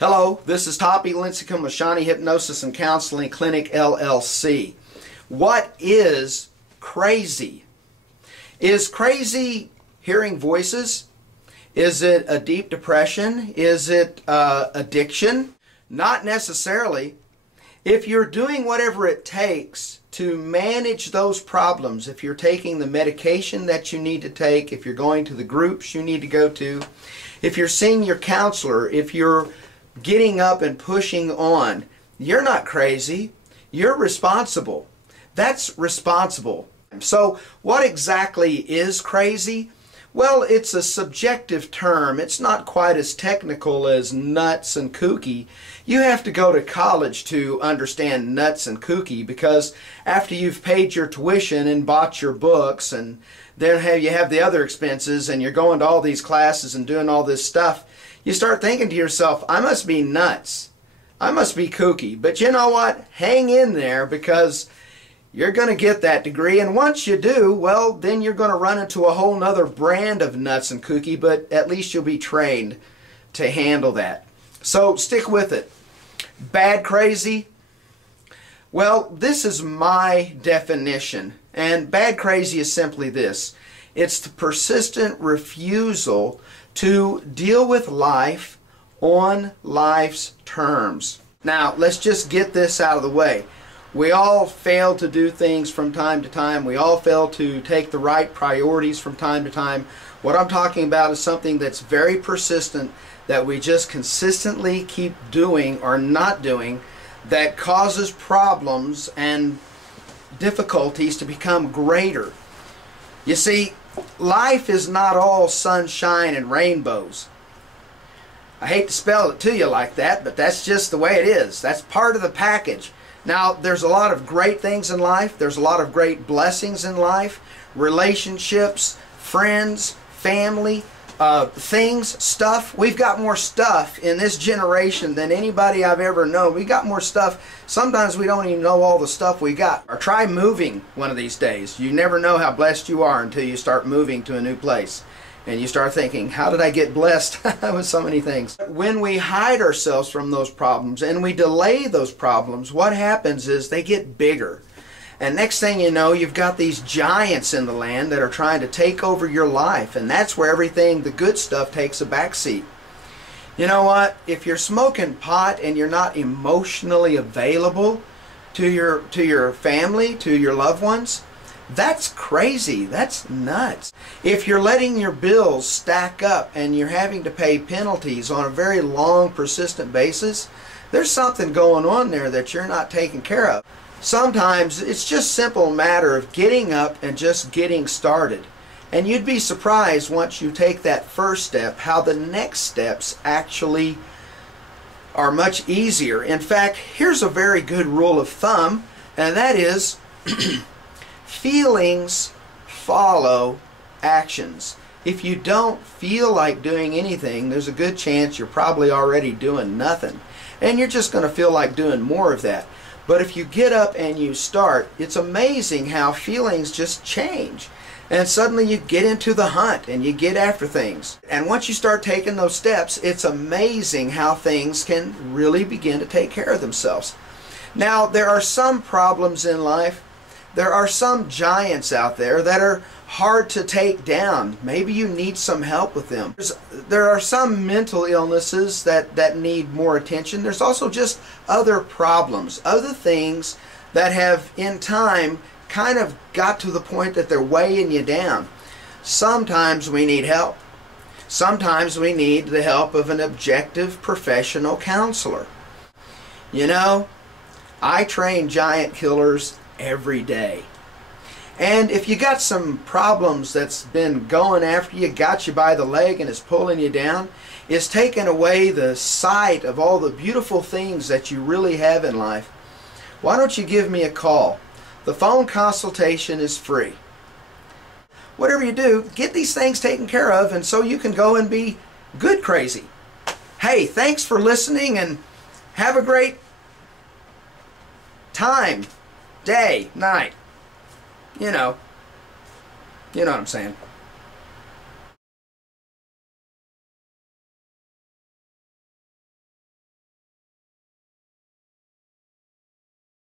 Hello, this is Toppy Lincecum with Shawnee Hypnosis and Counseling Clinic, LLC. What is crazy? Is crazy hearing voices? Is it a deep depression? Is it addiction? Not necessarily. If you're doing whatever it takes to manage those problems, if you're taking the medication that you need to take, if you're going to the groups you need to go to, if you're seeing your counselor, if you're getting up and pushing on, you're not crazy. You're responsible. That's responsible. So what exactly is crazy? Well, it's a subjective term. It's not quite as technical as nuts and kooky. You have to go to college to understand nuts and kooky, because after you've paid your tuition and bought your books, and then you have the other expenses, and you're going to all these classes and doing all this stuff, you start thinking to yourself, I must be nuts. I must be kooky. But you know what? Hang in there, because you're going to get that degree, and once you do, well, then you're going to run into a whole nother brand of nuts and kooky, but at least you'll be trained to handle that. So stick with it. Bad crazy? Well, this is my definition, and bad crazy is simply this. It's the persistent refusal to deal with life on life's terms. Now, let's just get this out of the way. We all fail to do things from time to time. We all fail to take the right priorities from time to time. What I'm talking about is something that's very persistent, that we just consistently keep doing or not doing, that causes problems and difficulties to become greater. You see, life is not all sunshine and rainbows. I hate to spell it to you like that, but that's just the way it is. That's part of the package. Now, there's a lot of great things in life. There's a lot of great blessings in life. Relationships, friends, family, things, stuff. We've got more stuff in this generation than anybody I've ever known. We got more stuff. Sometimes we don't even know all the stuff we got. Or try moving one of these days. You never know how blessed you are until you start moving to a new place. And you start thinking, how did I get blessed with so many things? When we hide ourselves from those problems and we delay those problems, what happens is they get bigger. And next thing you know, you've got these giants in the land that are trying to take over your life. And that's where everything, the good stuff, takes a backseat. You know what? If you're smoking pot and you're not emotionally available to your family, to your loved ones, that's crazy. That's nuts. If you're letting your bills stack up and you're having to pay penalties on a very long, persistent basis, there's something going on there that you're not taking care of. Sometimes it's just a simple matter of getting up and just getting started. And you'd be surprised once you take that first step how the next steps actually are much easier. In fact, here's a very good rule of thumb, and that is feelings follow actions. If you don't feel like doing anything, there's a good chance you're probably already doing nothing. And you're just going to feel like doing more of that. But if you get up and you start, it's amazing how feelings just change. And suddenly you get into the hunt and you get after things. And once you start taking those steps, it's amazing how things can really begin to take care of themselves. Now, there are some problems in life. There are some giants out there that are hard to take down. Maybe you need some help with them. There are some mental illnesses that need more attention. There's also just other problems, other things that have in time kind of got to the point that they're weighing you down. Sometimes we need help. Sometimes we need the help of an objective professional counselor. You know, I train giant killers every day. And if you got some problems that's been going after you, got you by the leg and is pulling you down, is taking away the sight of all the beautiful things that you really have in life, why don't you give me a call? The phone consultation is free. Whatever you do, get these things taken care of, and so you can go and be good crazy. Hey, thanks for listening, and have a great time, day, night. You know what I'm saying.